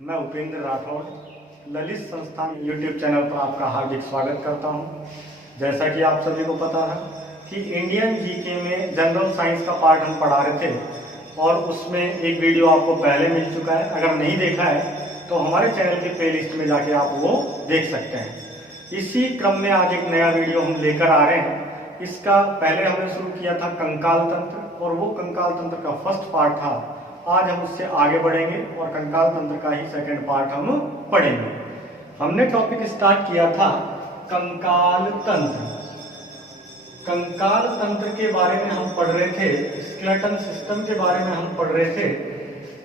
मैं उपेंद्र राठौर ललित संस्थान YouTube channel पर आपका हार्दिक स्वागत करता हूं। जैसा कि आप सभी को पता है कि इंडियन जीके में जनरल साइंस का पार्ट हम पढ़ा रहे थे और उसमें एक वीडियो आपको पहले मिल चुका है। अगर नहीं देखा है तो हमारे चैनल की प्लेलिस्ट में जाके आप वो देख सकते हैं। इसी क्रम में आज एक नया वीडियो हम लेकर आ रहे हैं। इसका पहले हमने शुरू किया था कंकाल तंत्र और वो कंकाल तंत्र का फर्स्ट पार्ट था। आज हम उससे आगे बढ़ेंगे और कंकाल तंत्र का ही सेकंड पार्ट हम पढ़ेंगे। हमने टॉपिक स्टार्ट किया था कंकाल तंत्र। कंकाल तंत्र के बारे में हम पढ़ रहे थे, स्केलेटन सिस्टम के बारे में हम पढ़ रहे थे।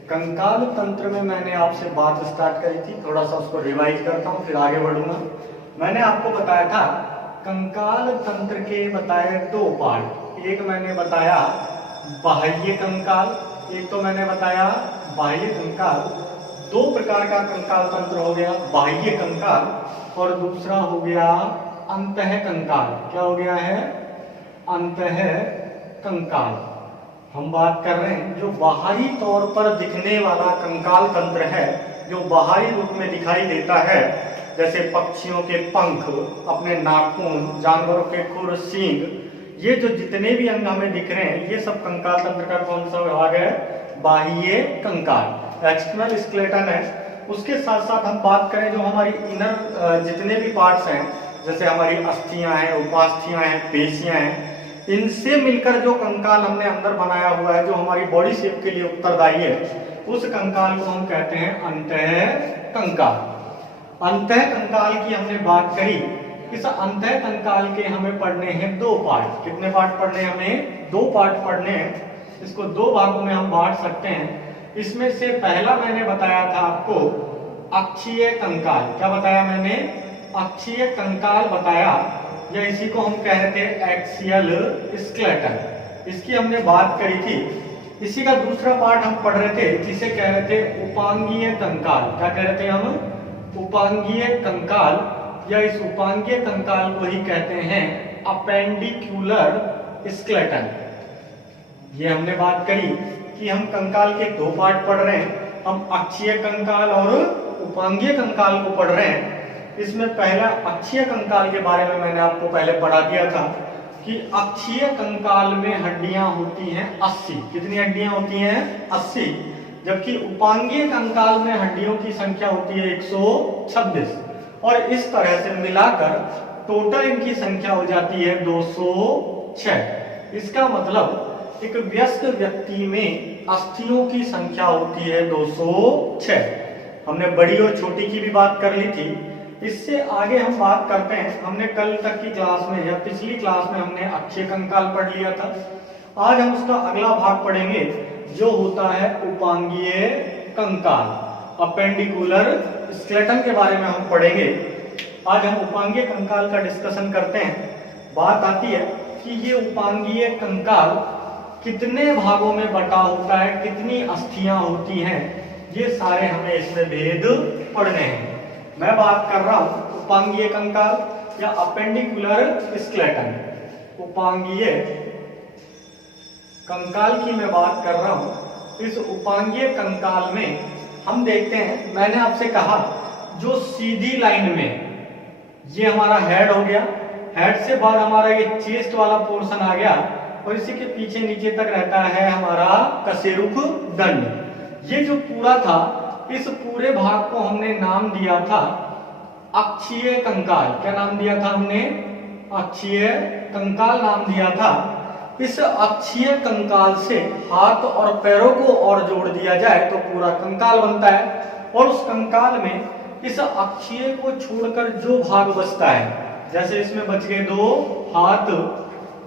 कंकाल तंत्र में मैंने आपसे बात स्टार्ट करी थी, थोड़ा सा उसको रिवाइज करता हूँ फिर आगे बढ़ूंगा। मैंने आपको बताया था कंकाल तंत्र के बताए दो पार्ट। एक मैंने बताया बाह्य कंकाल, एक तो मैंने बताया बाह्य कंकाल। दो प्रकार का कंकाल तंत्र हो गया, बाह्य कंकाल और दूसरा हो गया अंतः कंकाल। क्या हो गया है? अंतः कंकाल। हम बात कर रहे हैं जो बाहरी तौर पर दिखने वाला कंकाल तंत्र है, जो बाहरी रूप में दिखाई देता है, जैसे पक्षियों के पंख, अपने नाखून, जानवरों के खुर, सींग, ये जो जितने भी अंग हमें दिख रहे हैं ये सब कंकाल तंत्र का कौन सा विभाग है? बाह्य कंकाल, एक्सटर्नल स्केलेटन है। उसके साथ साथ हम बात करें जो हमारी इनर जितने भी पार्ट्स हैं, जैसे हमारी अस्थियां हैं, उपास्थियां हैं, पेशियां हैं, इनसे मिलकर जो कंकाल हमने अंदर बनाया हुआ है, जो हमारी बॉडी शेप के लिए उत्तरदायी है, उस कंकाल को हम कहते हैं अंतः कंकाल। अंतः कंकाल की हमने बात करी। इस अंतः कंकाल के हमें पढ़ने हैं दो पार्ट। कितने पार्ट पढ़ने हैं? हमें दो पार्ट पढ़ने हैं। इसको दो भागों में हम बांट सकते हैं। इसमें से पहला मैंने बताया था आपको अक्षीय कंकाल। क्या बताया मैंने? अक्षीय कंकाल बताया, या इसी को हम कह रहे थे एक्सियल स्केलेटन। इसकी हमने बात करी थी। इसी का दूसरा पार्ट हम पढ़ रहे थे जिसे कह रहे थे उपांगीय कंकाल। क्या कह रहे थे हम? उपांगीय कंकाल, या इस उपांगीय कंकाल को ही कहते हैं अपेंडिक्यूलर स्केलेटन। ये हमने बात करी कि हम कंकाल के दो पार्ट पढ़ रहे हैं। हम अक्षीय कंकाल और उपांगीय कंकाल को पढ़ रहे हैं। इसमें पहला अक्षीय कंकाल के बारे में मैंने आपको पहले पढ़ा दिया था कि अक्षीय कंकाल में हड्डियां होती हैं 80। कितनी हड्डियां होती हैं? 80। जबकि उपांगीय कंकाल में हड्डियों की संख्या होती है 126। और इस तरह से मिलाकर टोटल इनकी संख्या हो जाती है 206। इसका मतलब एक व्यस्क व्यक्ति में अस्थियों की संख्या होती है 206। हमने बड़ी और छोटी की भी बात कर ली थी। इससे आगे हम बात करते हैं। हमने कल तक की क्लास में या पिछली क्लास में हमने अक्षीय कंकाल पढ़ लिया था। आज हम उसका अगला भाग पढ़ेंगे जो होता है उपांगीय कंकाल, अपेंडिकुलर स्केलेटन के बारे में हम पढ़ेंगे। आज हम उपांगीय कंकाल का डिस्कशन करते हैं। बात आती है कि ये उपांगीय कंकाल कितने भागों में बटा होता है, कितनी अस्थियां होती हैं, ये सारे हमें इसमें भेद पढ़ने हैं। मैं बात कर रहा हूं उपांगीय कंकाल या अपेंडिकुलर स्केलेटन। उपांगीय कंकाल की मैं बात कर रहा हूं। इस उपांगीय कंकाल में हम देखते हैं, मैंने आपसे कहा जो सीधी लाइन में ये हमारा हेड हो गया, हेड से बाद हमारा ये चेस्ट वाला पोर्शन आ गया और इसी के पीछे नीचे तक रहता है हमारा कशेरुक दंड। ये जो पूरा था, इस पूरे भाग को हमने नाम दिया था अक्षीय कंकाल। क्या नाम दिया था हमने? अक्षीय कंकाल नाम दिया था। इस अक्षीय कंकाल से हाथ और पैरों को और जोड़ दिया जाए तो पूरा कंकाल बनता है। और उस कंकाल में इस अक्षीय को छोड़कर जो भाग बचता है, जैसे इसमें बच गए दो हाथ,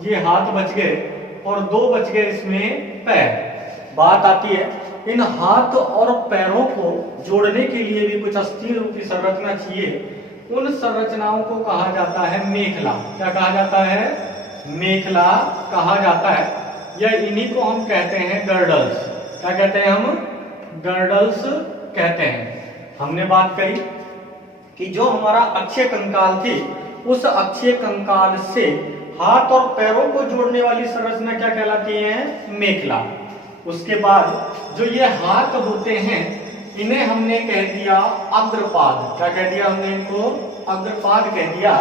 ये हाथ बच गए और दो बच गए इसमें पैर। बात आती है इन हाथ और पैरों को जोड़ने के लिए भी कुछ अस्थिर रूपी संरचना चाहिए। उन संरचनाओं को कहा जाता है मेखला। क्या कहा जाता है? मेखला कहा जाता है, या इन्हीं को हम कहते हैं गर्डल्स। क्या कहते हैं हम? गर्डल्स कहते हैं। हमने बात करी कि जो हमारा अक्षीय कंकाल थी, उस अक्षीय कंकाल से हाथ और पैरों को जोड़ने वाली संरचना क्या कहलाती है? मेखला। उसके बाद जो ये हाथ होते हैं, इन्हें हमने कह दिया अग्रपाद। क्या कह दिया हमने इनको? अग्रपाद कह दिया,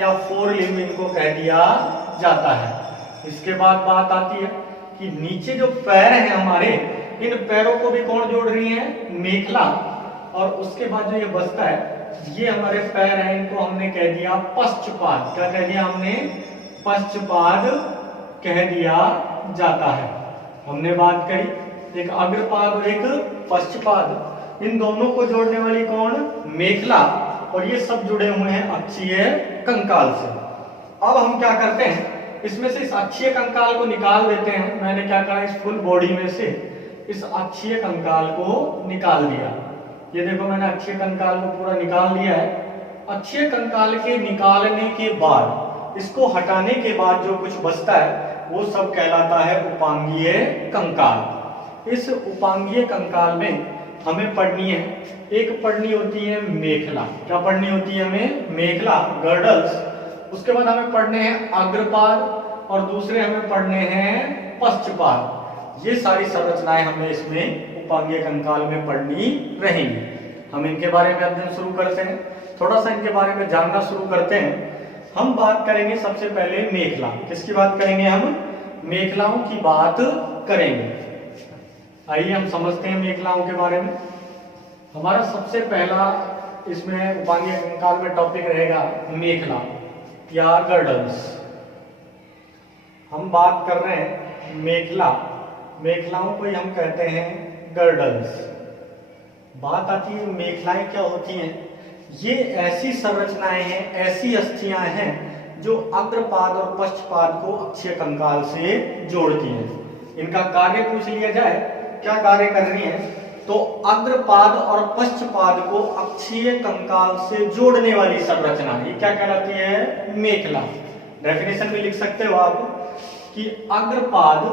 या फोर लिम्ब इनको कह दिया जाता है। इसके बाद बात आती है कि नीचे जो पैर हैं हमारे, इन पैरों को भी कौन जोड़ रही है? मेखला। और उसके बाद जो ये बचता है, ये हमारे पैर हैं, इनको हमने कह दिया पश्चपाद। क्या कह दिया हमने? पश्चपाद कह दिया जाता है। हमने बात करी एक अग्रपाद और एक पश्चपाद, इन दोनों को जोड़ने वाली कौन? मेखला। और ये सब जुड़े हुए हैं अक्षीय कंकाल से। अब हम क्या करते हैं, इसमें से इस अक्षीय कंकाल को निकाल देते हैं। मैंने क्या कहा, इस फुल बॉडी में से इस अक्षीय कंकाल को निकाल दिया। ये देखो मैंने अक्षीय कंकाल को पूरा निकाल दिया है। अक्षीय कंकाल के निकालने के बाद, इसको हटाने के बाद जो कुछ बचता है वो सब कहलाता है उपांगीय कंकाल। इस उपांगीय कंकाल में हमें पढ़नी है, एक पढ़नी होती है मेखला। क्या पढ़नी होती है हमें? मेखला, गर्डल्स। उसके बाद हमें पढ़ने हैं अग्रपाद और दूसरे हमें पढ़ने हैं पश्चपाद। ये सारी संरचनाएं हमें इसमें उपांगीय कंकाल में पढ़नी रहेंगी। हम इनके बारे में अध्ययन शुरू करते हैं, थोड़ा सा इनके बारे में जानना शुरू करते हैं। हम बात करेंगे सबसे पहले मेखला। किसकी बात करेंगे हम? मेखलाओं की बात करेंगे। आइए हम समझते हैं मेखलाओं के बारे में। हमारा सबसे पहला इसमें उपांगीय कंकाल में टॉपिक रहेगा मेखला या गर्डल्स। हम बात कर रहे हैं मेखला, मेखलाओं को ही हम कहते हैं गर्डल्स। बात आती है मेखलाएं क्या होती हैं। ये ऐसी संरचनाएं हैं, ऐसी अस्थियां हैं जो अग्रपाद और पश्चपाद को अक्षीय कंकाल से जोड़ती हैं। इनका कार्य पूछ लिया जाए, क्या कार्य कर रही है, तो अग्रपाद और पश्चपाद को अक्षीय कंकाल से जोड़ने वाली संरचना, ये क्या कहलाती है? मेखला। डेफिनेशन में लिख सकते हो आप कि अग्रपाद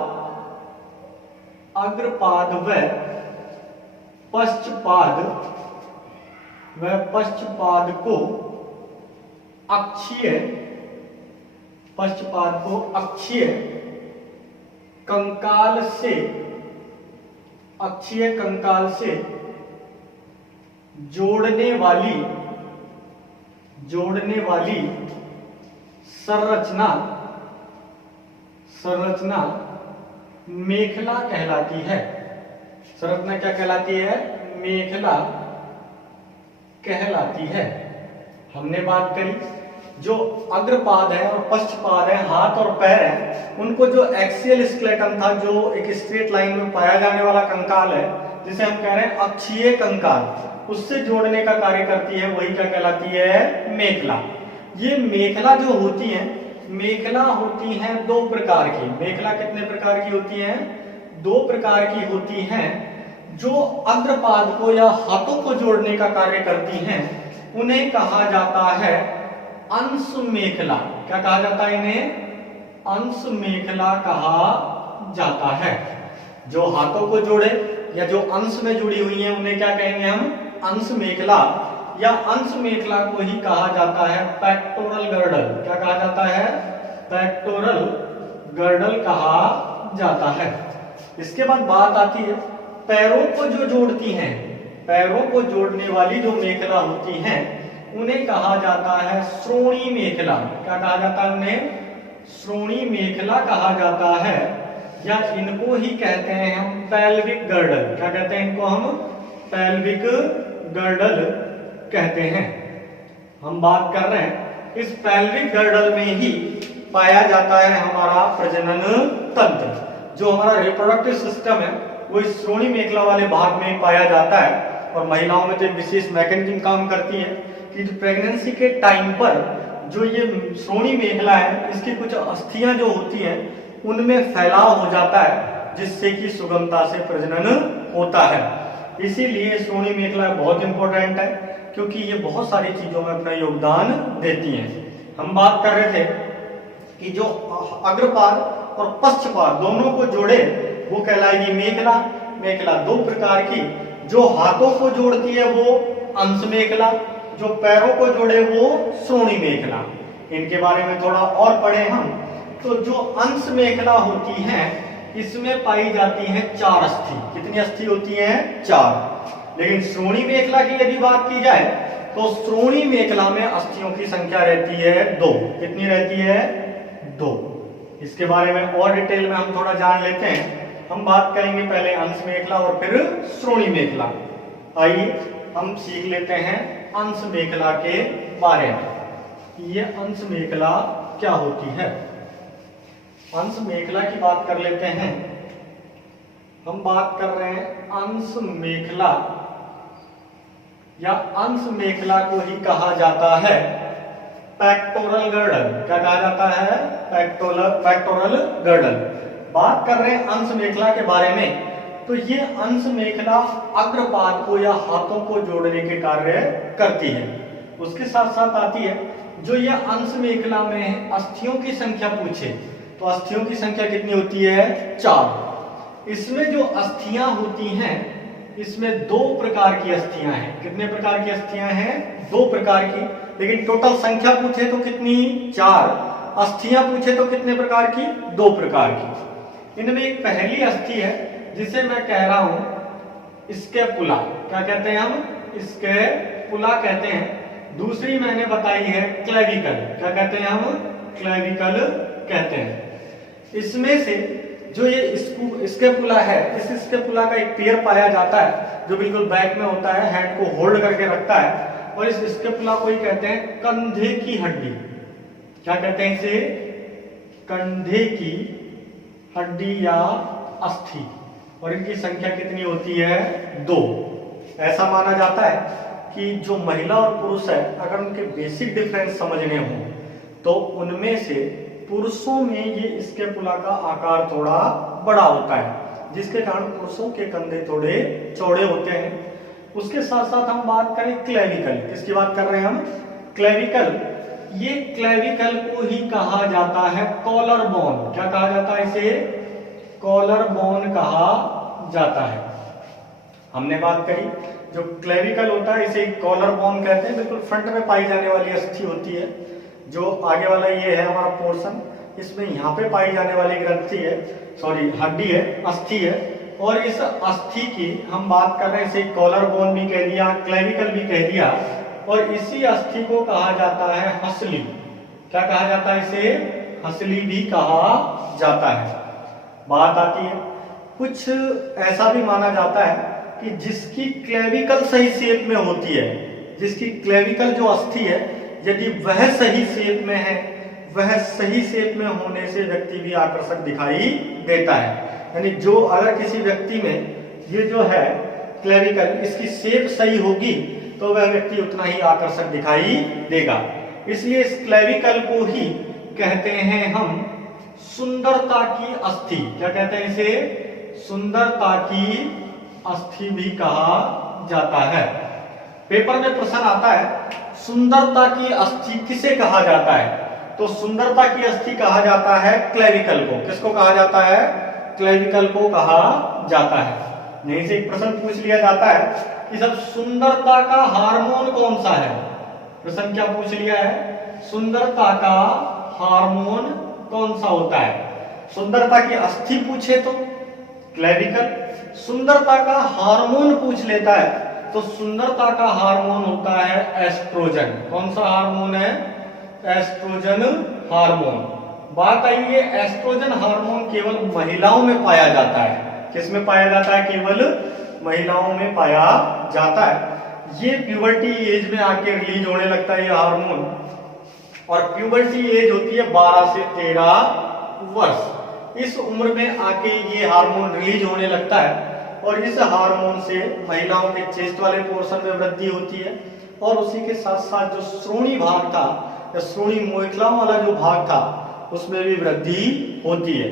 व पश्चपाद को अक्षीय कंकाल से जोड़ने वाली संरचना मेखला कहलाती है। संरचना क्या कहलाती है? मेखला कहलाती है। हमने बात करी जो अग्रपाद है और पश्चपाद है, हाथ और पैर है, उनको जो एक्सियल स्केलेटन था, जो एक स्ट्रेट लाइन में पाया जाने वाला कंकाल है, जिसे हम कह रहे हैं अक्षीय कंकाल, उससे जोड़ने का कार्य करती है, वही क्या कहलाती है? मेखला। ये मेखला जो होती है, मेखला होती हैं दो प्रकार की। मेखला कितने प्रकार की होती हैं? दो प्रकार की होती हैं। जो अग्रपाद को या हाथों को जोड़ने का कार्य करती हैं, उन्हें कहा जाता है अंश मेखला। क्या कहा जाता है इन्हें? अंश मेखला कहा जाता है। जो हाथों को जोड़े या जो अंश में जुड़ी हुई हैं, उन्हें क्या कहेंगे हम? अंश मेखला। या अंश मेखला को ही कहा जाता है पेक्टोरल गर्डल। क्या कहा जाता है? पेक्टोरल गर्डल कहा जाता है। इसके बाद बात आती है पैरों को जो जोड़ती हैं, पैरों को जोड़ने वाली जो मेखला होती हैं, उन्हें कहा जाता है श्रोणी मेखला। क्या कहा जाता है उन्हें? श्रोणी मेखला कहा जाता है, या इनको ही कहते हैं हम पेल्विक गर्डल। क्या कहते हैं इनको हम? पेल्विक गर्डल कहते हैं। हम बात कर रहे हैं इस पेल्विक गर्डल में ही पाया जाता है हमारा प्रजनन तंत्र। जो हमारा रिप्रोडक्टिव सिस्टम है वो इस श्रोणी मेखला वाले भाग में पाया जाता है। और महिलाओं में तो एक विशेष मैकेनिज्म काम करती है कि प्रेगनेंसी के टाइम पर जो ये श्रोणी मेखला है, इसकी कुछ अस्थियां जो होती हैं उनमें फैलाव हो जाता है, जिससे कि सुगमता से प्रजनन होता है। इसीलिए श्रोणी मेखला बहुत इंपॉर्टेंट है, क्योंकि ये बहुत सारी चीजों में अपना योगदान देती हैं। हम बात कर रहे थे कि जो अग्रपाद और पश्चपाद दोनों को जोड़े वो कहलाएगी मेखला। मेखला दो प्रकार की, जो हाथों को जोड़ती है वो अंश मेखला, जो पैरों को जोड़े वो श्रोणी मेखला। इनके बारे में थोड़ा और पढ़े हम। तो जो अंश मेखला होती हैं, इसमें पाई जाती हैं 4 अस्थि। कितनी अस्थि होती हैं? 4। लेकिन श्रोणी मेखला की यदि बात की जाए तो श्रोणी मेखला में अस्थियों की संख्या रहती है 2। कितनी रहती है? 2। इसके बारे में और डिटेल में हम थोड़ा जान लेते हैं। हम बात करेंगे पहले अंश मेखला और फिर श्रोणी मेखला। आइए हम सीख लेते हैं अंश मेखला के बारे में। ये अंश मेखला क्या होती है? अंश मेखला की बात कर लेते हैं। हम बात कर रहे हैं अंश मेखला या अंश मेखला को ही कहा जाता है पेक्टोरल गर्डल। क्या कहा जाता है? Pectoral girdle. बात कर रहे हैं अंश मेखला के बारे में, तो ये अंश मेखला अग्रपाद को या हाथों को जोड़ने के कार्य करती है। उसके साथ साथ आती है जो ये अंश मेखला में अस्थियों की संख्या पूछे तो अस्थियों की संख्या कितनी होती है? 4। इसमें जो अस्थियां होती हैं इसमें 2 प्रकार की अस्थियां हैं। कितने प्रकार की अस्थियां हैं? 2 प्रकार की। लेकिन टोटल संख्या पूछे तो कितनी? 4। अस्थियां पूछे तो कितने प्रकार की? 2 प्रकार की। इनमें एक पहली अस्थि है जिसे मैं कह रहा हूं स्कैपुला। क्या कहते हैं हम? स्कैपुला कहते हैं। दूसरी मैंने बताई है क्लेविकल। क्या कहते हैं हम? क्लेविकल कहते हैं। इसमें से जो ये स्कैपुला है, इस स्कैपुला का एक पेयर पाया जाता है जो बिल्कुल बैक में होता है, हैंड को होल्ड करके रखता है, और इस स्कैपुला को ही कहते हैं कंधे की हड्डी। क्या कहते हैं इसे? कंधे की हड्डी या अस्थि। और इनकी संख्या कितनी होती है? 2। ऐसा माना जाता है कि जो महिला और पुरुष है, अगर उनके बेसिक डिफरेंस समझने हो तो उनमें से पुरुषों में ये स्कैपुला का आकार थोड़ा बड़ा होता है, जिसके कारण पुरुषों के कंधे थोड़े चौड़े होते हैं। उसके साथ साथ हम बात करें क्लेविकल। किसकी बात कर रहे हैं हम? क्लेविकल। ये क्लेविकल को ही कहा जाता है कॉलर बोन। क्या कहा जाता है इसे? कॉलर बोन कहा जाता है। हमने बात करी जो क्लेविकल होता है इसे कॉलर बोन कहते हैं। बिल्कुल फ्रंट में पाई जाने वाली अस्थि होती है। जो आगे वाला ये है हमारा पोर्शन, इसमें यहाँ पे पाई जाने वाली ग्रंथि है, सॉरी हड्डी है, अस्थि है। और इस अस्थि की हम बात कर रहे हैं, इसे कॉलर बोन भी कह दिया, क्लेविकल भी कह दिया। और इसी अस्थि को कहा जाता है हंसली। क्या कहा जाता है इसे? हंसली भी कहा जाता है। बात आती है कुछ ऐसा भी माना जाता है कि जिसकी क्लेविकल सही शेप में होती है, जिसकी क्लेविकल जो अस्थि है यदि वह सही शेप में है, वह सही शेप में होने से व्यक्ति भी आकर्षक दिखाई देता है। यानी जो अगर किसी व्यक्ति में ये जो है क्लेविकल, इसकी शेप सही होगी तो वह व्यक्ति उतना ही आकर्षक दिखाई देगा। इसलिए इस क्लेविकल को ही कहते हैं हम सुंदरता की अस्थि। क्या कहते हैं इसे? सुंदरता की अस्थि भी कहा जाता है। पेपर में प्रश्न आता है सुंदरता की अस्थि किसे कहा जाता है? तो सुंदरता की अस्थि कहा जाता है क्लेविकल को। किसको कहा जाता है? क्लेविकल को कहा जाता है। यहीं से एक प्रश्न पूछ लिया जाता है कि सब सुंदरता का हार्मोन कौन सा है? प्रश्न क्या पूछ लिया है? सुंदरता का हार्मोन कौन सा होता है? सुंदरता की अस्थि पूछे तो क्लेविकल, सुंदरता का हार्मोन पूछ लेता है तो सुंदरता का हार्मोन होता है एस्ट्रोजन। कौन सा हार्मोन है? Oestrogen hormone. बात आई है एस्ट्रोजन हार्मोन केवल महिलाओं में पाया जाता है। किस में पाया जाता है? केवल महिलाओं में पाया जाता है। ये प्यूबर्टी एज में आके रिलीज होने लगता है ये हार्मोन, और प्यूबर्टी एज होती है 12 से 13 वर्ष। इस उम्र में आके ये हार्मोन रिलीज होने लगता है और इस हार्मोन से महिलाओं के चेस्ट वाले पोर्शन में वृद्धि होती है, और उसी के साथ साथ जो श्रोणी भाग था या श्रोणी मेखलाओं वाला जो भाग था उसमें भी वृद्धि होती है।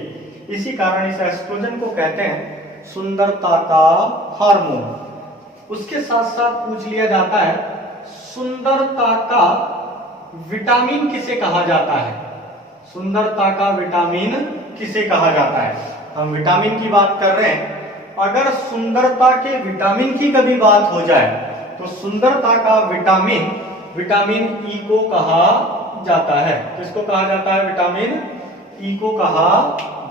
इसी कारण इस एस्ट्रोजन को कहते हैं सुंदरता का हार्मोन। उसके साथ साथ पूछ लिया जाता है सुंदरता का विटामिन किसे कहा जाता है? सुंदरता का विटामिन किसे कहा जाता है? हम विटामिन की बात कर रहे हैं। अगर सुंदरता के विटामिन की कभी बात हो जाए तो सुंदरता का विटामिन ई को कहा जाता है। किसको कहा जाता है? विटामिन ई को कहा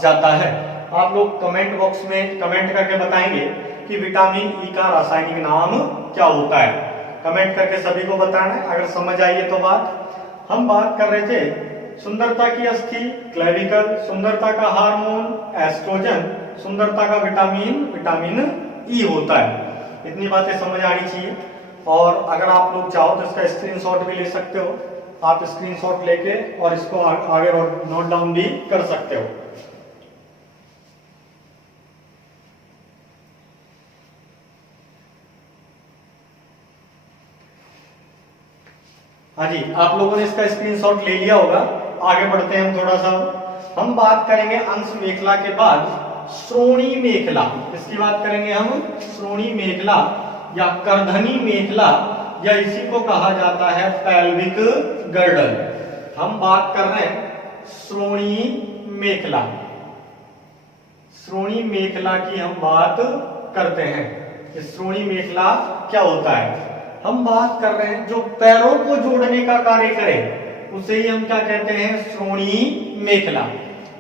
जाता है। आप लोग कमेंट बॉक्स में कमेंट करके बताएंगे कि विटामिन ई का रासायनिक नाम क्या होता है। कमेंट करके सभी को बताना है। अगर समझ आई है तो बात, हम बात कर रहे थे सुंदरता की अस्थि क्लेविकल, सुंदरता का हार्मोन एस्ट्रोजन, सुंदरता का विटामिन ई होता है। इतनी बातें समझ आनी चाहिए। और अगर आप लोग चाहो तो इसका स्क्रीनशॉट भी ले सकते हो। आप स्क्रीनशॉट लेके और इसको आगे नोट डाउन भी कर सकते हो। हाँ जी, आप लोगों ने इसका स्क्रीनशॉट ले लिया होगा। आगे बढ़ते हैं हम थोड़ा सा। हम बात करेंगे अंश मेखला के बाद श्रोणी मेखला। इसकी बात करेंगे हम श्रोणी मेखला या करधनी मेखला, या इसी को कहा जाता है पेल्विक गर्डल। हम बात कर रहे हैं श्रोणी मेखला। श्रोणी मेखला की हम बात करते हैं। श्रोणी मेखला क्या होता है? हम बात कर रहे हैं जो पैरों को जोड़ने का कार्य करे उसे ही हम क्या कहते हैं? श्रोणी मेखला।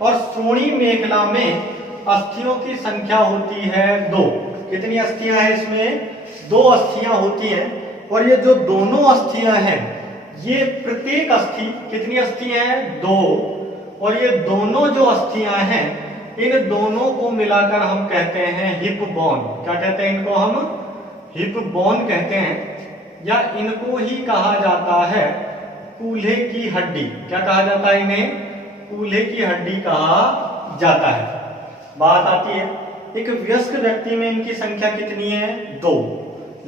और श्रोणी मेखला में अस्थियों की संख्या होती है 2। कितनी अस्थियां हैं इसमें? 2 अस्थियां होती हैं। और ये जो दोनों अस्थियां हैं, ये प्रत्येक अस्थि कितनी अस्थियां हैं? 2। और ये दोनों जो अस्थियां हैं, इन दोनों को मिलाकर हम कहते हैं हिप बोन। क्या कहते हैं इनको? हम हिप बोन कहते हैं, या इनको ही कहा जाता है कूल्हे की हड्डी। क्या कहा जाता है इन्हें? कूल्हे की हड्डी कहा जाता है। बात आती है एक वयस्क व्यक्ति में इनकी संख्या कितनी है? 2।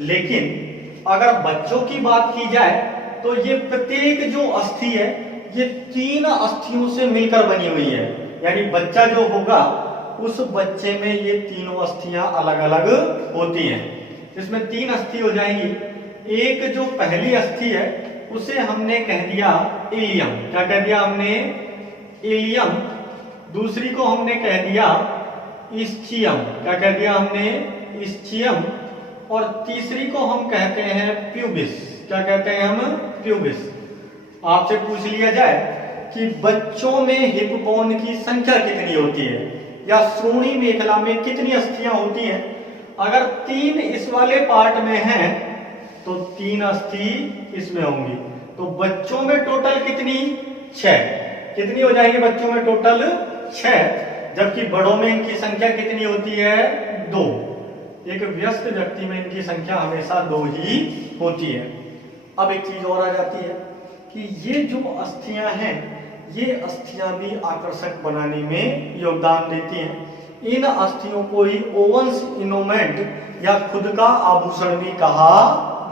लेकिन अगर बच्चों की बात की जाए तो ये प्रत्येक जो अस्थि है ये 3 अस्थियों से मिलकर बनी हुई है। यानी बच्चा जो होगा उस बच्चे में ये तीनों अस्थियां अलग अलग होती हैं। इसमें 3 अस्थि हो जाएंगी। एक जो पहली अस्थि है उसे हमने कह दिया इलियम। क्या कह दिया हमने? इलियम। दूसरी को हमने कह दिया इस्चियम। क्या कह दिया हमने? इस्चियम। और तीसरी को हम कहते हैं प्यूबिस। क्या कहते हैं हम? प्यूबिस। आपसे पूछ लिया जाए कि बच्चों में हिप बोन की संख्या कितनी होती है, या श्रोणी मेखला में कितनी अस्थियां होती हैं? अगर 3 इस वाले पार्ट में हैं तो 3 अस्थि इसमें होंगी। तो बच्चों में टोटल कितनी? 6। कितनी हो जाएगी बच्चों में? टोटल 6। जबकि बड़ों में इनकी संख्या कितनी होती है? 2। एक व्यस्क व्यक्ति में इनकी संख्या हमेशा 2 ही होती है। अब एक चीज और आ जाती है कि ये जो अस्थियां हैं, ये अस्थियां भी आकर्षक बनाने में योगदान देती हैं। इन अस्थियों को ही ओवंस इनोमेंट या खुद का आभूषण भी कहा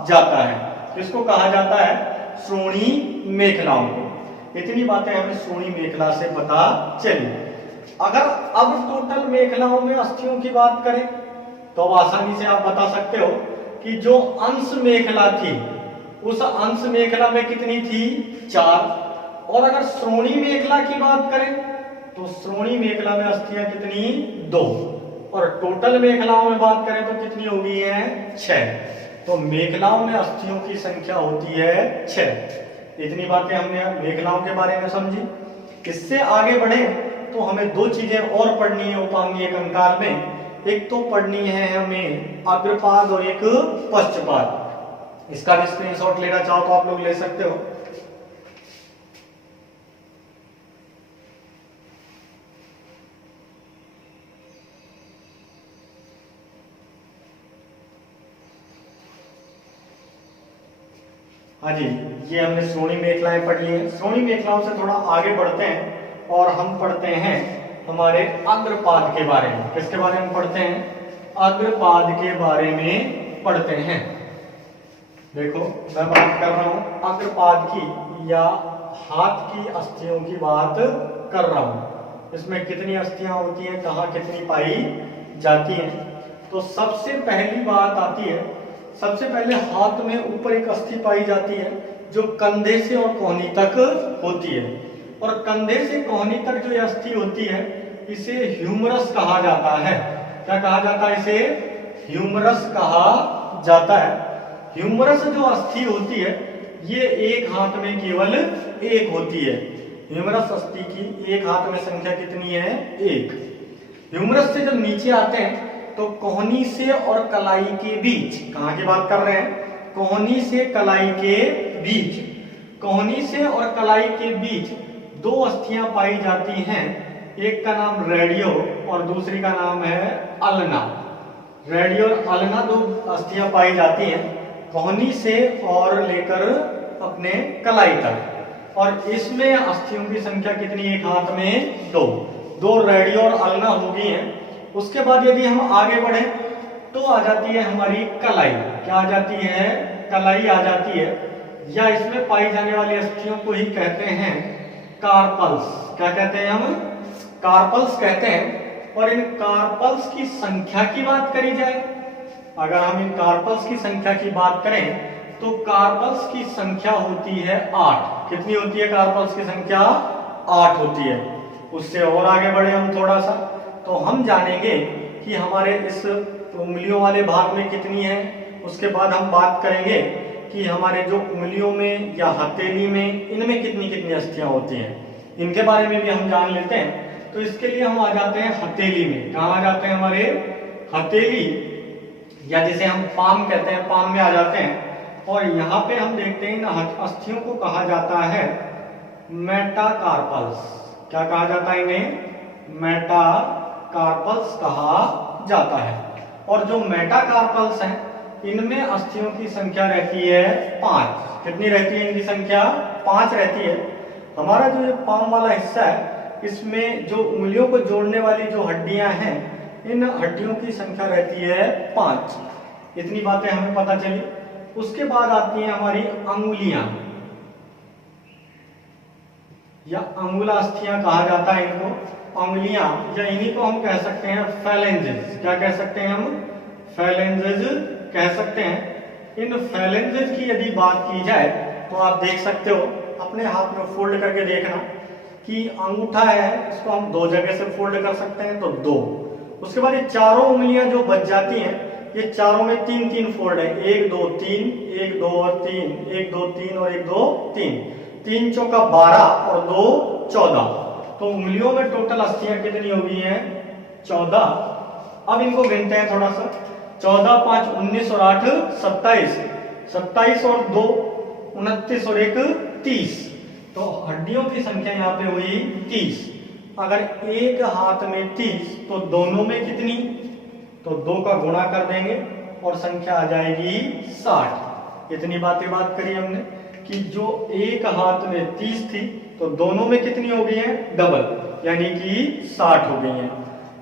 जाता है। इसको कहा जाता है श्रोणी मेखलाओं को। इतनी बातें हमें श्रोणी मेखला से पता चली। अगर अब टोटल मेखलाओं में अस्थियों की बात करें तो आसानी से आप बता सकते हो कि जो अंश मेखला थी उस अंश मेखला में कितनी थी? 4। और अगर श्रोणी मेखला की बात करें तो श्रोणी मेखला में अस्थियां कितनी? 2। और टोटल मेखलाओं में बात करें तो कितनी हो गई है? 6। तो मेखलाओं में अस्थियों की संख्या होती है 6। इतनी बातें हमने मेखलाओं के बारे में समझी। इससे आगे बढ़े तो हमें 2 चीजें और पढ़नी हो पाएंगी एक कंकाल में। एक तो पढ़नी है हमें अग्रपाद और एक पश्चपाद। इसका भी स्क्रीनशॉट लेना चाहो तो आप लोग ले सकते हो। हाँ जी, ये हमने श्रोणी मेखलाएं पढ़ ली हैं। श्रोणी मेखलाओं से थोड़ा आगे बढ़ते हैं और हम पढ़ते हैं हमारे अग्रपाद के बारे में। किसके बारे में पढ़ते हैं? अग्रपाद के बारे में पढ़ते हैं। देखो मैं बात कर रहा हूं अग्रपाद की, या हाथ की अस्थियों की बात कर रहा हूं। इसमें कितनी अस्थियां होती हैं, कहाँ कितनी पाई जाती हैं? तो सबसे पहली बात आती है, सबसे पहले हाथ में ऊपर एक अस्थि पाई जाती है जो कंधे से और कोहनी तक होती है। और कंधे से कोहनी तक जो अस्थि होती है इसे ह्यूमरस कहा जाता है। क्या कहा जाता है? इसे ह्यूमरस कहा जाता है। ह्यूमरस जो अस्थि होती है ये एक हाथ में केवल एक होती है। ह्यूमरस अस्थि की एक हाथ में संख्या कितनी है? 1। ह्यूमरस से जब नीचे आते हैं तो कोहनी से और कलाई के बीच, कहाँ की बात कर रहे हैं, कोहनी से कलाई के बीच, कोहनी से और कलाई के बीच दो अस्थियां पाई जाती हैं। एक का नाम रेडियो और दूसरी का नाम है अल्ना। रेडियो और अल्ना दो अस्थियां पाई जाती हैं कोहनी से और लेकर अपने कलाई तक। और इसमें अस्थियों की संख्या कितनी, एक हाथ में दो रेडियो और अल्ना हो गई है। उसके बाद यदि हम आगे बढ़े तो आ जाती है हमारी कलाई। क्या आ जाती है, कलाई आ जाती है, या इसमें पाई जाने वाली अस्थियों को ही कहते हैं कार्पल्स। क्या कहते हैं हम, कार्पल्स कहते हैं। और इन कार्पल्स की संख्या की बात करी जाए, अगर हम इन कार्पल्स की संख्या की बात करें तो कार्पल्स की संख्या होती है 8। कितनी होती है कार्पल्स की संख्या, 8 होती है। उससे और आगे बढ़े हम थोड़ा सा तो हम जानेंगे कि हमारे इस उंगलियों वाले भाग में कितनी है। उसके बाद हम बात करेंगे कि हमारे जो उंगलियों में या हथेली में, इनमें कितनी कितनी अस्थियां होती हैं, इनके बारे में भी हम जान लेते हैं। तो इसके लिए हम आ जाते हैं हथेली में। कहाँ आ जाते हैं, हमारे हथेली, या जिसे हम पाम कहते हैं, पाम में आ जाते हैं। और यहाँ पे हम देखते हैं इन अस्थियों को कहा जाता है मेटाकार्पल्स। क्या कहा जाता है इन्हें, मेटाकार्पल्स कहा जाता है। और जो मेटाकार्पल्स हैं इनमें अस्थियों की संख्या रहती है 5। कितनी रहती है इनकी संख्या, 5 रहती है। हमारा जो ये पाम वाला हिस्सा है इसमें जो उंगलियों को जोड़ने वाली जो हड्डियां हैं, इन हड्डियों की संख्या रहती है 5। इतनी बातें हमें पता चली। उसके बाद आती हैं हमारी अंगुलियां या अंगुलास्थियां कहा जाता है इनको, अंगुलियां, या इन्हीं को हम कह सकते हैं फैलेंजेस। क्या कह सकते हैं हम, फैलेंजेस कह सकते हैं। इन फैलेंजेस की यदि बात की जाए तो आप देख सकते हो, अपने हाथ में फोल्ड करके देखना कि अंगूठा है, इसको हम 2 जगह से फोल्ड कर सकते हैं तो 2। उसके बाद ये चारों उंगलियां जो बच जाती हैं, ये चारों में 3-3 फोल्ड है, 1 2 3, 1 2 और 3, 1 2 3 और 1 2 3, 3 चौका 12 और 2 14। तो उंगलियों में टोटल अस्थियां कितनी हो गई हैं, 14। अब इनको गिनते हैं थोड़ा सा, 14 5 19 और 8 27, 27 और 2 29 और 1 30। तो हड्डियों की संख्या यहाँ पे हुई 30। अगर एक हाथ में 30 तो दोनों में कितनी, तो 2 का गुणा कर देंगे और संख्या आ जाएगी 60। इतनी बात करी हमने कि जो एक हाथ में 30 थी तो दोनों में कितनी हो गई है, डबल, यानी कि 60 हो गई है।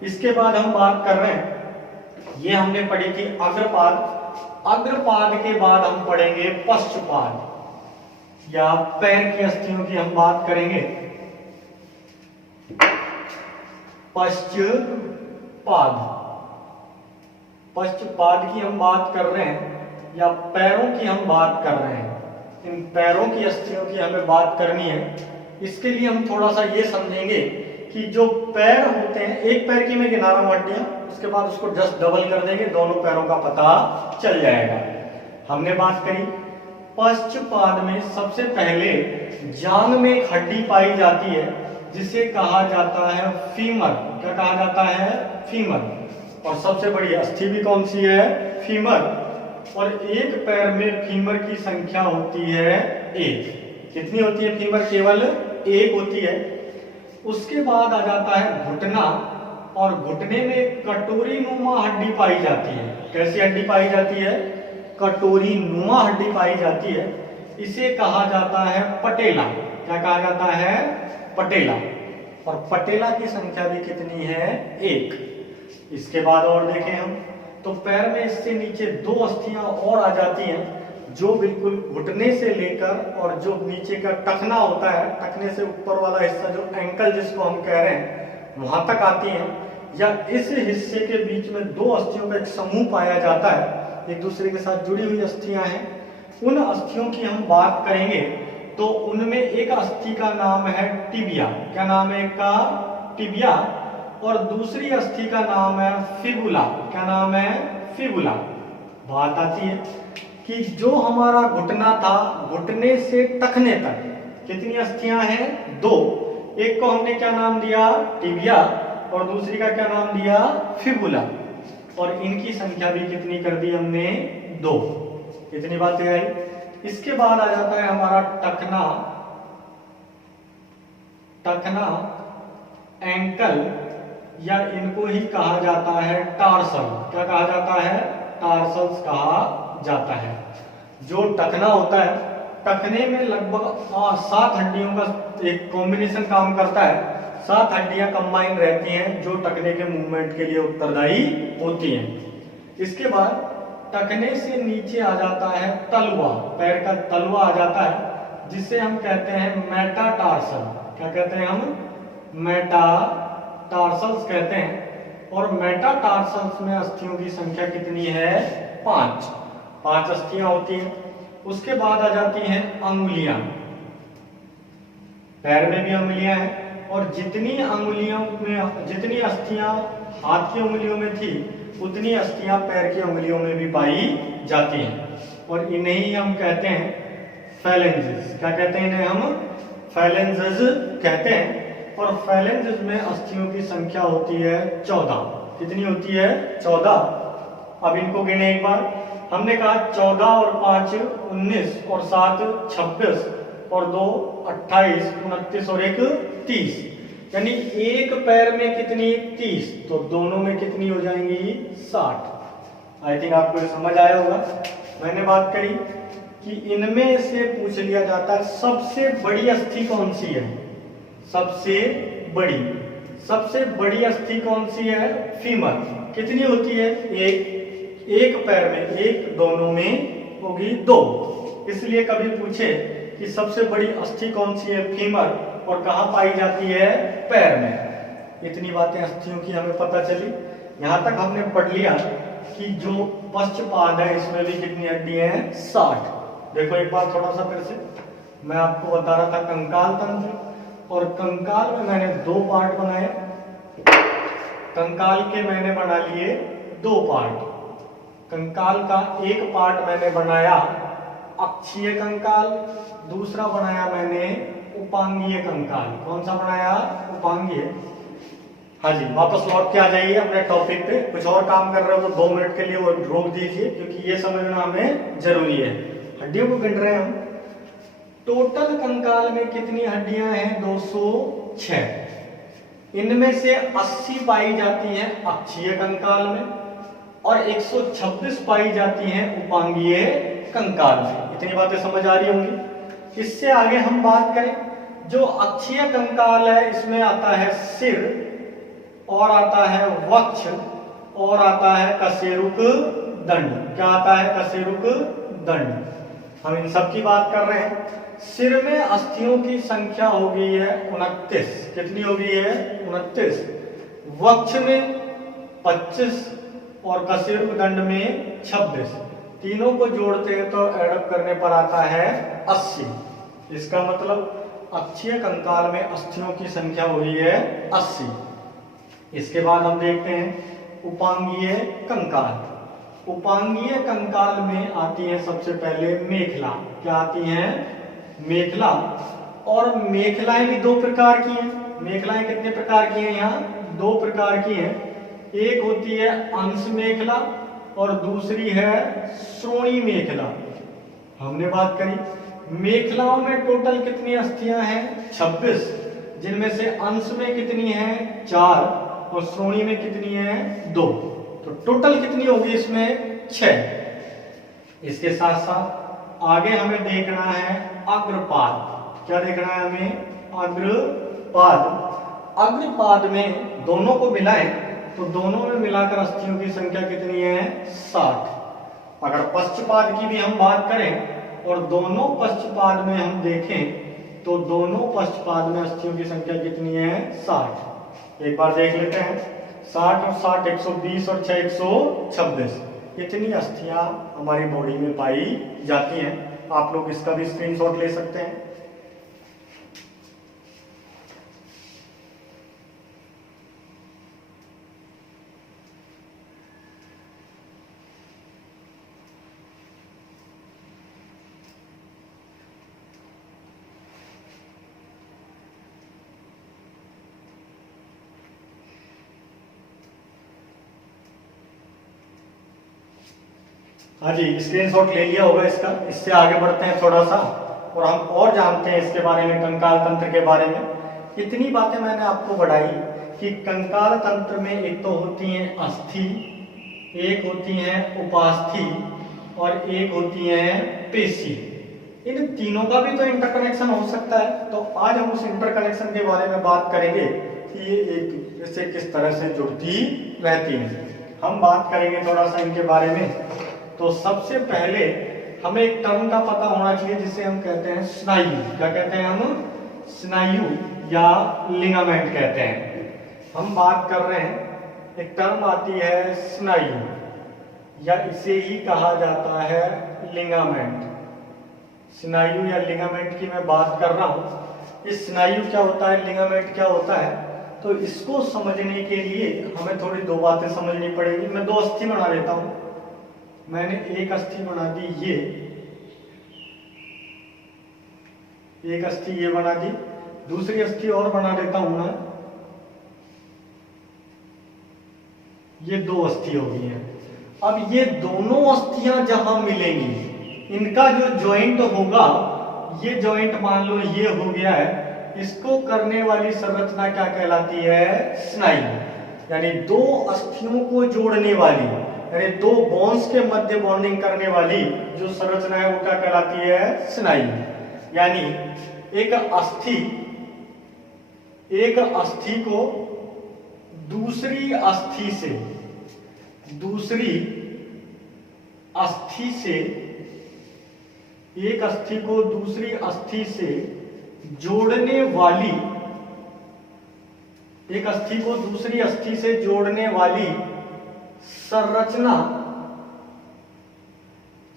इसके बाद हम बात कर रहे हैं, ये हमने पढ़ी थी अग्रपाद। अग्रपाद के बाद हम पढ़ेंगे पश्चपाद या पैर की अस्थियों की हम बात करेंगे। पश्चपाद, पश्चपाद की हम बात कर रहे हैं या पैरों की हम बात कर रहे हैं। इन पैरों की अस्थियों की हमें बात करनी है। इसके लिए हम थोड़ा सा ये समझेंगे कि जो पैर होते हैं, एक पैर की मैं गिना रहा हूं हड्डियां, उसके बाद उसको जस्ट डबल कर देंगे, दोनों पैरों का पता चल जाएगा। हमने बात करी पश्चपाद में सबसे पहले जांघ में एक हड्डी पाई जाती है जिसे कहा जाता है फीमर। क्या कहा जाता है, फीमर। और सबसे बड़ी अस्थि भी कौन सी है, फीमर। और एक पैर में फीमर की संख्या होती है 1। कितनी होती है फीमर, केवल 1 होती है। उसके बाद आ जाता है घुटना, और घुटने में कटोरी नुमा हड्डी पाई जाती है। कैसी हड्डी पाई जाती है, कटोरी नुमा हड्डी पाई जाती है। इसे कहा जाता है पटेला। क्या कहा जाता है, पटेला। और पटेला की संख्या भी कितनी है, 1। इसके बाद और देखें हम तो पैर में इससे नीचे 2 अस्थियां और आ जाती हैं जो बिल्कुल घुटने से लेकर और जो नीचे का टखना होता है, टखने से ऊपर वाला हिस्सा जो एंकल जिसको हम कह रहे हैं, वहां तक आती हैं। या इस हिस्से के बीच में 2 अस्थियों का एक समूह पाया जाता है, एक दूसरे के साथ जुड़ी हुई अस्थियां हैं। उन अस्थियों की हम बात करेंगे तो उनमें एक अस्थि का नाम है टिबिया। क्या नाम है का, टिबिया। और दूसरी अस्थि का नाम है फिबुला। क्या नाम है, फिबुला। बात आती है कि जो हमारा घुटना था, घुटने से टखने तक कितनी अस्थियां हैं, 2। एक को हमने क्या नाम दिया, टिबिया, और दूसरी का क्या नाम दिया, फिबुला, और इनकी संख्या भी कितनी कर दी हमने, 2। इतनी बातें आई। इसके बाद आ जाता है हमारा टखना, टखना, एंकल, या इनको ही कहा जाता है टार्सल। क्या कहा जाता है, टार्सल्स कहा जाता है। जो टखना होता है, टखने में लगभग 7 हड्डियों का एक कॉम्बिनेशन काम करता है। 7 हड्डियां कंबाइन रहती हैं जो टखने के मूवमेंट के लिए उत्तरदायी होती हैं। इसके बाद टखने से नीचे आ जाता है तलवा, पैर का तलवा आ जाता है, जिसे हम कहते हैं मेटाटार्सल। क्या कहते हैं हम, मेटाटार्सल्स कहते हैं। और मेटाटार्सल्स में अस्थियों की संख्या कितनी है, 5 अस्थियां होती हैं। उसके बाद आ जाती हैं अंगुलियां, पैर में भी अंगुलियां हैं, और जितनी अंगुलियों में, जितनी अस्थियां हाथ की उंगलियों में थी उतनी अस्थियां पैर की उंगलियों में भी पाई जाती हैं, और इन्हें ही हम कहते हैं फैलेंजेस। क्या कहते हैं इन्हें, हम फैलेंजेस कहते हैं। और फैलेंजेस में अस्थियों की संख्या होती है 14। कितनी होती है, 14। अब इनको गिने एक बार। हमने कहा 14 और 5 19 और 7 26 और 2 28 29 और 1 30, यानी एक पैर में कितनी, 30, तो दोनों में कितनी हो जाएंगी, 60। आई थिंक आपको ये समझ आया होगा। मैंने बात करी कि इनमें से पूछ लिया जाता है सबसे बड़ी अस्थि कौन सी है, सबसे बड़ी अस्थि कौन सी है, फीमर। कितनी होती है, एक पैर में, एक, दोनों में होगी 2। इसलिए कभी पूछे कि सबसे बड़ी अस्थि कौन सी है, फीमर, और कहां पाई जाती है, पैर में। इतनी बातें अस्थियों की हमें पता चली। यहां तक हमने पढ़ लिया कि जो पश्चपाद है इसमें भी कितनी हड्डियां हैं, 60। देखो एक बार थोड़ा सा फिर से मैं आपको बता रहा था कंकाल तंत्र, और कंकाल में मैंने 2 पार्ट बनाए। कंकाल के मैंने बना लिए 2 पार्ट। कंकाल का एक पार्ट मैंने बनाया अक्षीय कंकाल, दूसरा बनाया मैंने उपांगीय कंकाल। कौन सा बनाया, उपांगीय। हाँ जी, वापस लौट के आ जाइए अपने टॉपिक पे। कुछ और काम कर रहे हो तो 2 मिनट के लिए वो रोक दीजिए, क्योंकि ये समझना हमें जरूरी है। हड्डियों को गिन रहे हैं हम। टोटल कंकाल में कितनी हड्डियां हैं, 206। इनमें से 80 पाई जाती हैं अक्षीय कंकाल में, और 126 पाई जाती हैं उपांगीय कंकाल में। इतनी बातें समझ आ रही होंगी। इससे आगे हम बात करें, जो अक्षीय कंकाल है इसमें आता है सिर, और आता है वक्ष, और आता है कशेरुक दंड। क्या आता है, कशेरुक दंड। हम इन सब की बात कर रहे हैं। सिर में अस्थियों की संख्या हो गई है 29। कितनी हो गई है, 29। वक्ष में 25 और कशेरुक दंड में 26। तीनों को जोड़ते हैं तो एडअप करने पर आता है 80। इसका मतलब अक्षीय कंकाल में अस्थियों की संख्या हो गई है 80। इसके बाद हम देखते हैं उपांगीय कंकाल। उपांगीय कंकाल में आती है सबसे पहले मेखला। क्या आती है, मेखला। और मेखलाएं भी 2 प्रकार की हैं। मेखलाएं कितने प्रकार की हैं, यहाँ 2 प्रकार की हैं। एक होती है अंश मेखला और दूसरी है श्रोणी मेखला। हमने बात करी मेखलाओं में टोटल कितनी अस्थियां हैं, 26, जिनमें से अंश में कितनी है, 4, और श्रोणी में कितनी है, 2। तो टोटल कितनी होगी इसमें, 6। इसके साथ साथ आगे हमें देखना है अग्रपाद। क्या देखना है हमें, अग्रपाद। अग्रपाद में दोनों को मिलाएं तो दोनों में मिलाकर अस्थियों की संख्या कितनी है, 60। अगर पश्चपाद की भी हम बात करें और दोनों पश्चपाद में हम देखें तो दोनों पश्चपाद में अस्थियों की संख्या कितनी है, 60। एक बार देख लेते हैं। 60 और 60 120 और 6 126। इतनी अस्थियां हमारी बॉडी में पाई जाती हैं। आप लोग इसका भी स्क्रीनशॉट ले सकते हैं। हाँ जी, स्क्रीनशॉट ले लिया होगा इसका। इससे आगे बढ़ते हैं थोड़ा सा और हम और जानते हैं इसके बारे में, कंकाल तंत्र के बारे में। इतनी बातें मैंने आपको बढ़ाई कि कंकाल तंत्र में एक तो होती हैं अस्थि, एक होती हैं उपास्थि और एक होती हैं पेशी। इन तीनों का भी तो इंटरकनेक्शन हो सकता है। तो आज हम उस इंटरकनेक्शन के बारे में बात करेंगे कि ये एक दूसरे से किस तरह से जुड़ती रहती हैं। हम बात करेंगे थोड़ा सा इनके बारे में। तो सबसे पहले हमें एक टर्म का पता होना चाहिए जिसे हम कहते हैं स्नायु। क्या कहते हैं हम? स्नायु या लिगामेंट कहते हैं। हम बात कर रहे हैं, एक टर्म आती है स्नायु या इसे ही कहा जाता है लिगामेंट। स्नायु या लिगामेंट की मैं बात कर रहा हूं। इस स्नायु क्या होता है, लिगामेंट क्या होता है, तो इसको समझने के लिए हमें थोड़ी दो बातें समझनी पड़ेगी। मैं दो अस्थि बना लेता हूं। मैंने एक अस्थि बना दी, ये एक अस्थि ये बना दी, दूसरी अस्थि और बना देता हूं मैं, ये दो अस्थि हो गई हैं। अब ये दोनों अस्थियां जहां मिलेंगी, इनका जो जॉइंट होगा, ये जॉइंट मान लो ये हो गया है, इसको करने वाली संरचना क्या कहलाती है? स्नायु। यानी दो अस्थियों को जोड़ने वाली, यानी दो बोन्स के मध्य बॉन्डिंग करने वाली जो संरचना है वो क्या कहलाती है? स्नायु। यानी एक अस्थि को दूसरी अस्थि से एक अस्थि को दूसरी अस्थि से जोड़ने वाली, एक अस्थि को दूसरी अस्थि से जोड़ने वाली संरचना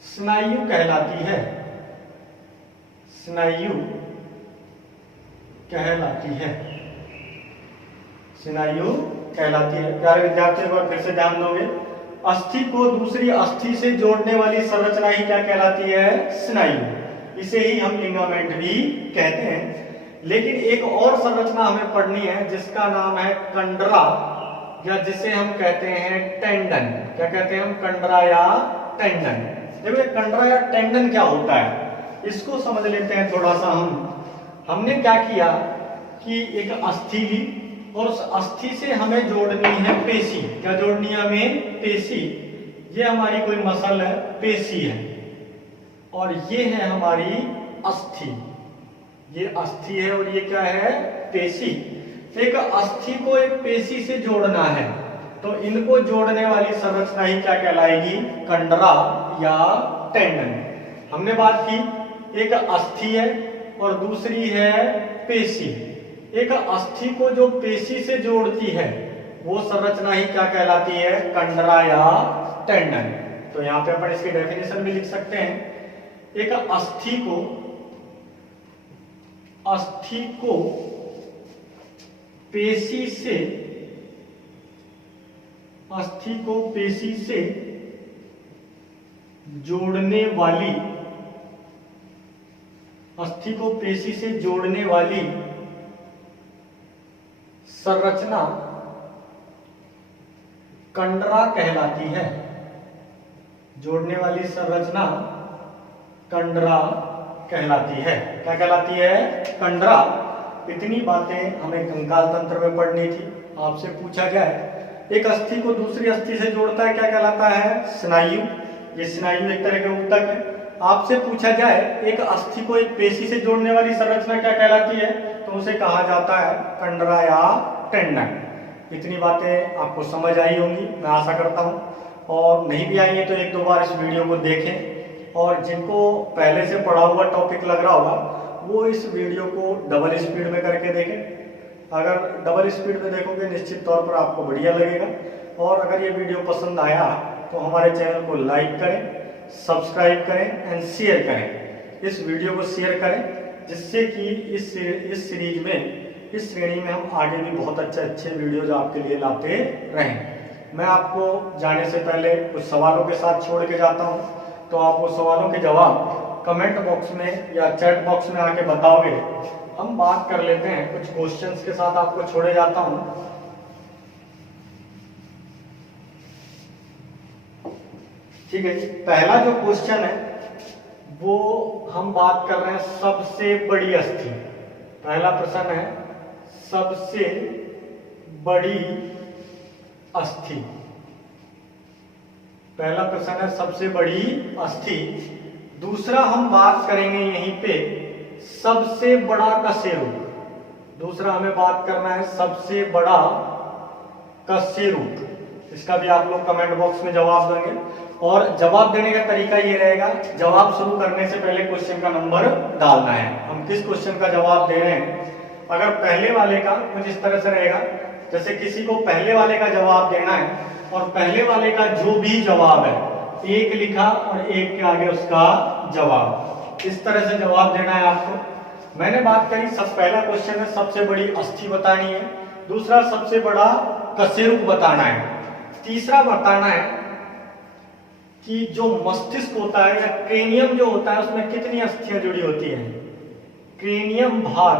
स्नायु कहलाती है। स्नायु कहलाती है। स्नायु कहलाती है। प्यारे विद्यार्थियों को फिर से ध्यान दोगे, अस्थि को दूसरी अस्थि से जोड़ने वाली संरचना ही क्या कहलाती है? स्नायु। इसे ही हम लिगामेंट भी कहते हैं। लेकिन एक और संरचना हमें पढ़नी है जिसका नाम है कंडरा, या जिसे हम कहते हैं टेंडन। क्या कहते हैं हम? कंडरा या टेंडन। देखो कंडरा या टेंडन क्या होता है, इसको समझ लेते हैं थोड़ा सा। हमने क्या किया कि एक अस्थि ली और उस अस्थि से हमें जोड़नी है पेशी। क्या जोड़नी है हमें? पेशी। ये हमारी कोई मसल है, पेशी है, और ये है हमारी अस्थि। ये अस्थि है और ये क्या है? पेशी। एक अस्थि को एक पेशी से जोड़ना है तो इनको जोड़ने वाली संरचना ही क्या कहलाएगी? कंडरा या टेंडन। हमने बात की एक अस्थि है और दूसरी है पेशी। एक अस्थि को जो पेशी से जोड़ती है वो संरचना ही क्या कहलाती है? कंडरा या टेंडन। तो यहाँ पे अपन इसकी डेफिनेशन भी लिख सकते हैं। एक अस्थि को पेशी से जोड़ने वाली, अस्थि को पेशी से जोड़ने वाली संरचना कंडरा कहलाती है। जोड़ने वाली संरचना कंडरा कहलाती है। क्या कहलाती है? कंडरा। इतनी बातें हमें कंकाल तंत्र में पढ़नी थी। आपसे पूछा जाए एक अस्थि को दूसरी अस्थि से जोड़ता है, क्या कहलाता है? स्नायु। ये स्नायु एक तरह के ऊतक है। आपसे पूछा जाए एक अस्थि को एक पेशी से जोड़ने वाली संरचना क्या कहलाती है, तो उसे कहा जाता है कंडरा या टेंडन। इतनी बातें आपको समझ आई होंगी, मैं आशा करता हूँ। और नहीं भी आई है तो एक दो बार इस वीडियो को देखें, और जिनको पहले से पढ़ा हुआ टॉपिक लग रहा होगा वो इस वीडियो को डबल स्पीड में करके देखें। अगर डबल स्पीड में देखोगे निश्चित तौर पर आपको बढ़िया लगेगा। और अगर ये वीडियो पसंद आया तो हमारे चैनल को लाइक करें, सब्सक्राइब करें एंड शेयर करें। इस वीडियो को शेयर करें जिससे कि इस सीरीज में, इस श्रेणी में हम आगे भी बहुत अच्छे वीडियोज आपके लिए लाते रहें। मैं आपको जाने से पहले कुछ सवालों के साथ छोड़ के जाता हूं, तो आप वो सवालों के जवाब कमेंट बॉक्स में या चैट बॉक्स में आके बताओगे। हम बात कर लेते हैं, कुछ क्वेश्चंस के साथ आपको छोड़े जाता हूं। ठीक है जी। पहला जो क्वेश्चन है वो हम बात कर रहे हैं सबसे बड़ी अस्थि। पहला प्रश्न है सबसे बड़ी अस्थि। पहला प्रश्न है सबसे बड़ी अस्थि। दूसरा हम बात करेंगे यहीं पे सबसे बड़ा कशेरुक। दूसरा हमें बात करना है सबसे बड़ा कशेरुक। इसका भी आप लोग कमेंट बॉक्स में जवाब देंगे और जवाब देने का तरीका ये रहेगा, जवाब शुरू करने से पहले क्वेश्चन का नंबर डालना है। हम किस क्वेश्चन का जवाब दे रहे हैं, अगर पहले वाले का कुछ इस तरह से रहेगा, जैसे किसी को पहले वाले का जवाब देना है और पहले वाले का जो भी जवाब है एक लिखा और एक के आगे उसका जवाब, इस तरह से जवाब देना है आपको। मैंने बात करी सब पहला क्वेश्चन है सबसे बड़ी अस्थि बतानी है, दूसरा सबसे बड़ा कशेरुक बताना है, तीसरा बताना है कि जो मस्तिष्क होता है या क्रेनियम जो होता है उसमें कितनी अस्थियां जुड़ी होती हैं। क्रेनियम भाग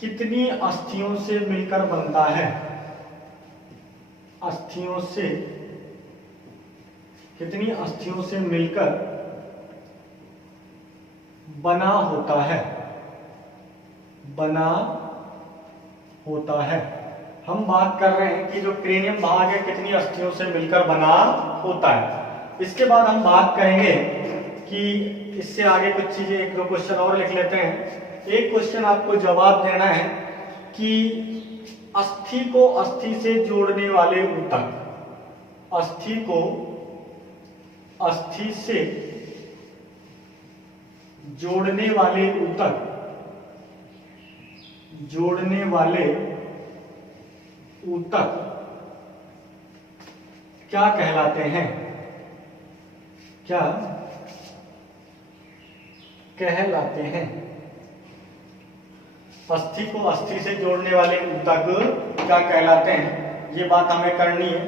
कितनी अस्थियों से मिलकर बनता है, अस्थियों से कितनी अस्थियों से मिलकर बना होता है, बना होता है। हम बात कर रहे हैं कि जो क्रेनियम भाग है कितनी अस्थियों से मिलकर बना होता है। इसके बाद हम बात करेंगे कि इससे आगे कुछ चीजें, एक दो क्वेश्चन और लिख लेते हैं। एक क्वेश्चन आपको जवाब देना है कि अस्थि को अस्थि से जोड़ने वाले ऊतक, अस्थि को अस्थि से जोड़ने वाले ऊतक, जोड़ने वाले ऊतक क्या कहलाते हैं, क्या कहलाते हैं। अस्थि को अस्थि से जोड़ने वाले ऊतक क्या कहलाते हैं, ये बात हमें करनी है।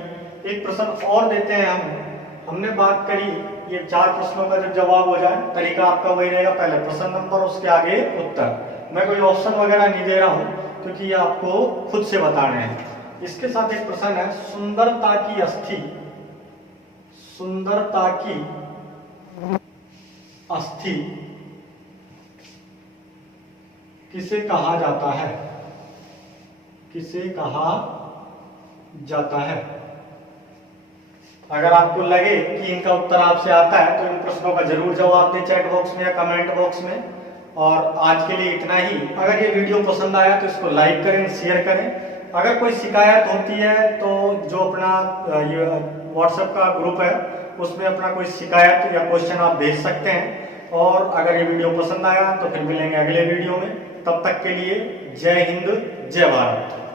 एक प्रश्न और देते हैं हमने बात करी, ये 4 प्रश्नों का जब जवाब हो जाए तरीका आपका वही रहेगा, पहले प्रश्न नंबर उसके आगे उत्तर। मैं कोई ऑप्शन वगैरह नहीं दे रहा हूं क्योंकि ये आपको खुद से बताने हैं। इसके साथ एक प्रश्न है सुंदरता की अस्थि, सुंदरता की अस्थि किसे कहा जाता है, किसे कहा जाता है। अगर आपको लगे कि इनका उत्तर आपसे आता है तो इन प्रश्नों का जरूर जवाब दें चैट बॉक्स में या कमेंट बॉक्स में। और आज के लिए इतना ही। अगर ये वीडियो पसंद आया तो इसको लाइक करें, शेयर करें। अगर कोई शिकायत होती है तो जो अपना व्हाट्सएप का ग्रुप है उसमें अपना कोई शिकायत या क्वेश्चन आप भेज सकते हैं। और अगर ये वीडियो पसंद आया तो फिर मिलेंगे अगले वीडियो में। तब तक के लिए जय हिंद, जय भारत।